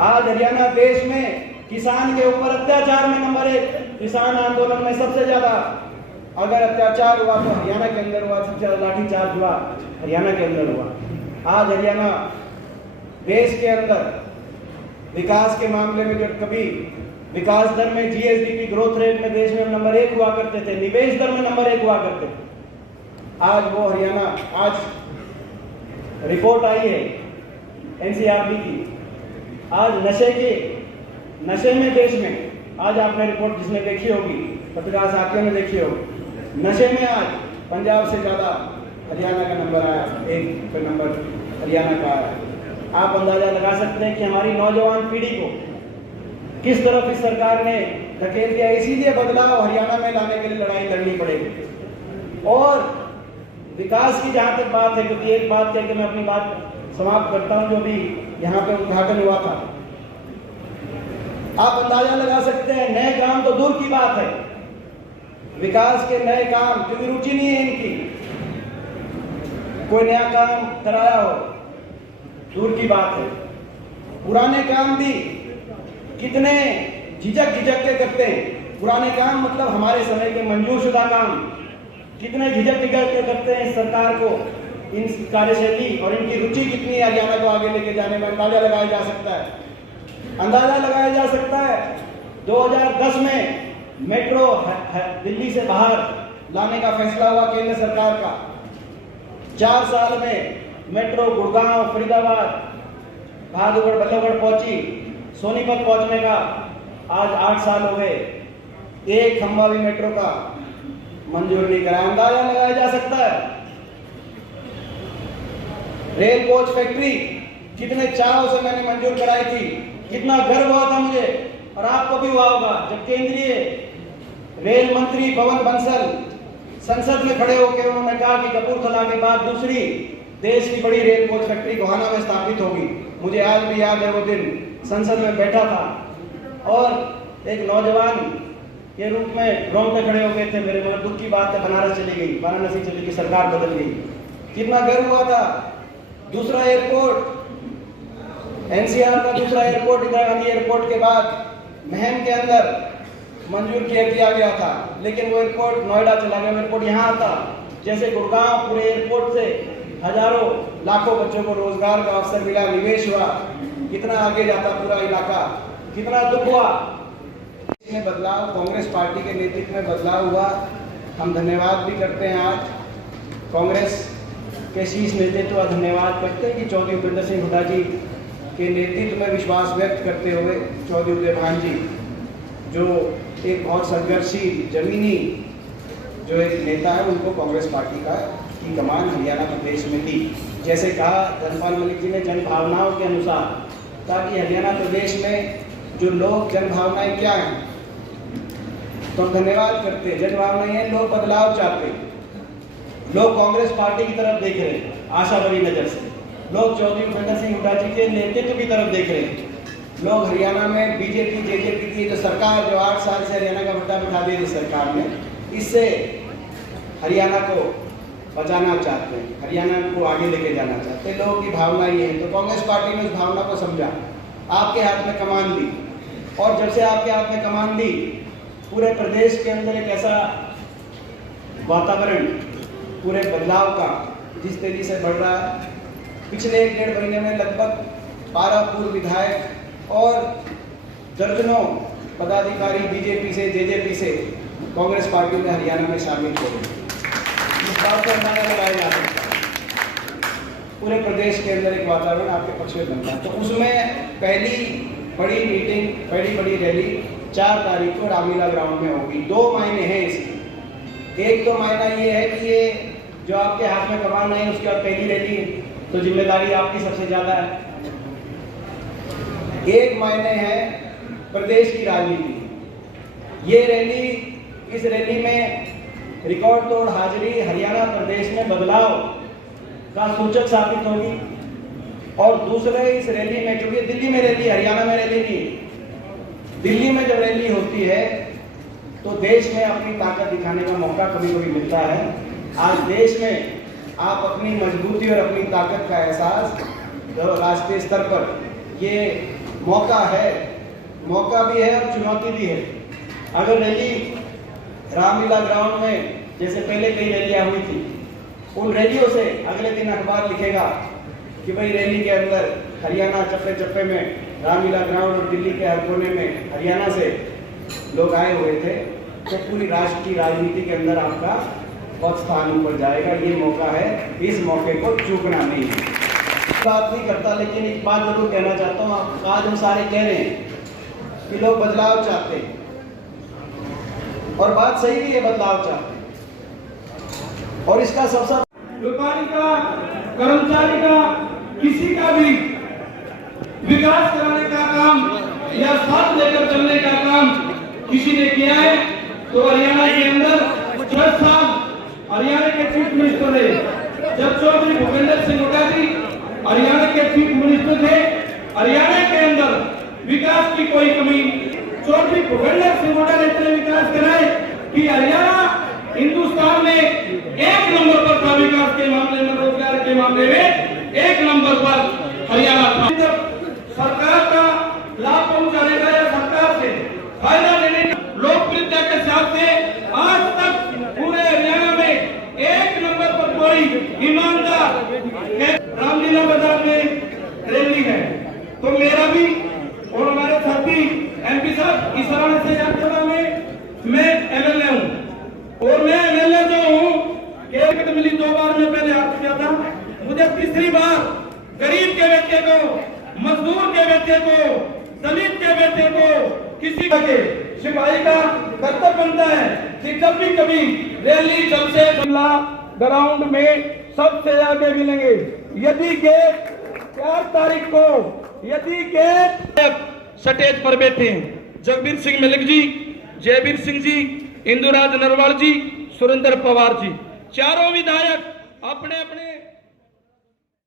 आज हरियाणा देश में किसान के ऊपर अत्याचार में नंबर 1, किसान आंदोलन में सबसे ज्यादा अगर अत्याचार हुआ तो हरियाणा के अंदर हुआ, सबसे ज्यादा लाठीचार्ज हुआ हरियाणा के अंदर हुआ। आज हरियाणा देश के अंदर विकास के मामले में, जब कभी विकास दर में, जीएसडीपी ग्रोथ रेट में देश में नंबर 1 हुआ करते थे, निवेश दर में नंबर 1 हुआ करते थे, आज वो हरियाणा, आज रिपोर्ट आई है एनसीआरबी की, आज नशे में देश में, आज आपने रिपोर्ट जिसने देखी होगी, पत्रकार साथियों ने देखी होगी, नशे में आज पंजाब से ज्यादा हरियाणा का नंबर आया, 1 पे नंबर हरियाणा का आया। आप अंदाजा लगा सकते हैं कि हमारी नौजवान पीढ़ी को किस तरफ इस सरकार ने धकेल दिया। इसीलिए बदलाव हरियाणा में लाने के लिए लड़ाई लड़नी पड़ेगी। और विकास की जहां तक बात है, क्योंकि एक बात कह के मैं अपनी बात समाप्त करता हूं, जो भी यहाँ पे उद्घाटन हुआ था, आप अंदाजा लगा सकते हैं, नए काम तो दूर की बात है, विकास के नए काम, क्योंकि रुचि नहीं है इनकी, कोई नया काम कराया हो दूर की बात है। पुराने काम भी कितने झिझक के करते हैं, पुराने काम मतलब हमारे समय के मंजूर शुदा काम, कितने झिझक के करते हैं सरकार को, इन कार्यशैली और इनकी रुचि कितनी है हरियाणा को आगे लेके जाने में, अंदाजा लगाया जा सकता है। अंदाजा लगाया जा सकता है 2010 में मेट्रो दिल्ली से बाहर लाने का फैसला हुआ केंद्र सरकार का, 4 साल में मेट्रो गुड़गांव, फरीदाबाद, बहादुरगढ़, बल्लभगढ़ पहुंची, सोनीपत पहुंचने का आज 8 साल हो गए, एक खंभा भी मेट्रो का मंजूर नहीं करा। अंदाजा लगाया जा सकता है रेल कोच फैक्ट्री कितने चाव से मैंने मंजूर कराई थी, कितना गर्व हुआ था मुझे और आपको भी हुआ होगा जब केंद्रीय रेल मंत्री पवन बंसल संसद में खड़े होकर उन्होंने कहा कि कपूरथला के बाद दूसरी देश की बड़ी रेल कोच फैक्ट्री गोहाना में स्थापित होगी। मुझे आज भी याद है, वो दिन संसद में बैठा था और एक नौजवान के रूप में रोंगटे खड़े हो गए थे मेरे, मगर दुख की बात है बनारस चली गई, वाराणसी चली गई, सरकार बदल गई, कितना गर्व हुआ था। दूसरा एयरपोर्ट, एनसीआर का दूसरा एयरपोर्ट, इंदिरा गांधी एयरपोर्ट के बाद महम के अंदर मंजूर किया गया था, लेकिन वो एयरपोर्ट नोएडा चला गया, एयरपोर्ट यहाँ आता। जैसे गुड़गांव पूरे एयरपोर्ट से हजारों लाखों बच्चों को रोजगार का अवसर मिला, निवेश हुआ, कितना आगे जाता पूरा इलाका, कितना दुख हुआ। इसमें बदलाव, कांग्रेस पार्टी के नेतृत्व में बदलाव हुआ, हम धन्यवाद भी करते हैं। आज कांग्रेस के शीर्ष नेतृत्व का धन्यवाद करते हैं कि चौधरी उपेंद्र सिंह हुड्डा जी के नेतृत्व में विश्वास व्यक्त करते हुए चौधरी उदय भान जी, जो एक बहुत संघर्षशील जमीनी जो एक नेता है, उनको कांग्रेस पार्टी की कमान हरियाणा प्रदेश में दी। जैसे कहा धर्मपाल मलिक जी ने, जन भावनाओं के अनुसार, ताकि हरियाणा प्रदेश में जो लोग जन भावनाएं क्या हैं, तो हम धन्यवाद करते हैं। जन भावनाएं हैं, लोग बदलाव चाहते हैं, लोग कांग्रेस पार्टी की तरफ देख रहे हैं आशा भरी नजर से, लोग चौधरी उपेंद्र सिंह हुड्डा जी के नेतृत्व की तरफ देख रहे हैं, लोग हरियाणा में बीजेपी जेजेपी की जो सरकार, जो 8 साल से हरियाणा का मुद्दा बिठा दी सरकार ने, इससे हरियाणा को बचाना चाहते हैं, हरियाणा को आगे लेके जाना चाहते हैं, लोगों की भावना ये है। तो कांग्रेस पार्टी ने उस भावना को समझा, आपके हाथ में कमान दी, और जब से आपके हाथ में कमान दी, पूरे प्रदेश के अंदर एक ऐसा वातावरण पूरे बदलाव का जिस तेजी से बढ़ रहा है, पिछले 1-1.5 महीने में लगभग 12 पूर्व विधायक और दर्जनों पदाधिकारी बीजेपी से, जेजेपी से कांग्रेस पार्टी में हरियाणा में शामिल हो गए। इस बात को अंदाजा लगाया जा सकता है, पूरे प्रदेश के अंदर एक वातावरण आपके पक्ष में बनता है। तो उसमें पहली बड़ी मीटिंग, पहली बड़ी रैली 4 तारीख को रामलीला ग्राउंड में होगी। 2 मायने हैं इसके। एक तो मायना ये है कि ये जो आपके हाथ में कमान है, उसके बाद पहली रैली, तो जिम्मेदारी आपकी सबसे ज्यादा है। एक मायने है प्रदेश की राजनीति। ये रैली, इस रैली में रिकॉर्ड तोड़ हाजिरी हरियाणा प्रदेश में बदलाव का सूचक साबित होगी। और दूसरे, इस रैली में, क्योंकि दिल्ली में रैली, हरियाणा में रैली नहीं, दिल्ली में जब रैली होती है तो देश में अपनी ताकत दिखाने का मौका कभी कभी मिलता है। आज देश में आप अपनी मजबूती और अपनी ताकत का एहसास राष्ट्रीय स्तर पर ये मौका भी है और चुनौती भी है। अगर रैली रामलीला ग्राउंड में जैसे पहले कई रैलियां हुई थी, उन रैलियों से अगले दिन अखबार लिखेगा कि भाई रैली के अंदर हरियाणा चप्पे चप्पे में रामलीला ग्राउंड और दिल्ली के हर कोने में हरियाणा से लोग आए हुए थे, तो पूरी राष्ट्र की राजनीति के अंदर आपका बहुत स्थान ऊपर जाएगा। ये मौका है, इस मौके को चूकना नहीं है। बात नहीं करता, लेकिन एक बात जरूर कहना चाहता हूँ। आज हम सारे कह रहे हैं कि लोग बदलाव चाहते हैं, और बात सही भी है, बदलाव चाहते हैं। और इसका सबसे व्यापारी का, कर्मचारी का, किसी का भी विकास कराने का काम या साथ लेकर चलने का काम किसी ने किया है तो हरियाणा के अंदर 10 साल हरियाणा के चीफ मिनिस्टर थे। जब चौधरी भूपेंद्र सिंह हुड्डा जी हरियाणा के चीफ मिनिस्टर थे, हरियाणा के अंदर विकास की कोई कमी, चौधरी भूपेंद्र सिंह हुड्डा ने इतने विकास कराए कि हरियाणा हिंदुस्तान में 1 नंबर पर था। विकास के मामले में, रोजगार के मामले में 1 नंबर पर हरियाणा था। सरकार का लाभ पहुंचाने का या सरकार से फायदा लेने का लोकप्रियता के साथ से आज तक पूरे हरियाणा में 1 नंबर पर कोई ईमानदार रामलीला बाजार में रैली है। तो मेरा भी और हमारे साथी एमपी साहब इस हरियाणा से यात्रा में मैं एमएलए हूँ, और मैं एमएलए जो हूँ टिकट मिली 2 बार में पहले हाथ किया था, मुझे तीसरी बार गरीब के बेटे को, मजदूर के बेटे को, दलित के बेटे को, किसी के सिपाही का कर्तव्य बनता है कि जब भी कभी रैली सबसे ग्राउंड में सबसे आगे मिलेंगे। यदि गेट 4 तारीख को यदि गेट स्टेज पर बैठे हैं जगबीर सिंह मलिक जी, जयवीर सिंह जी, इंदुराज नरवाल जी, सुरेंद्र पवार जी, चारों विधायक अपने अपने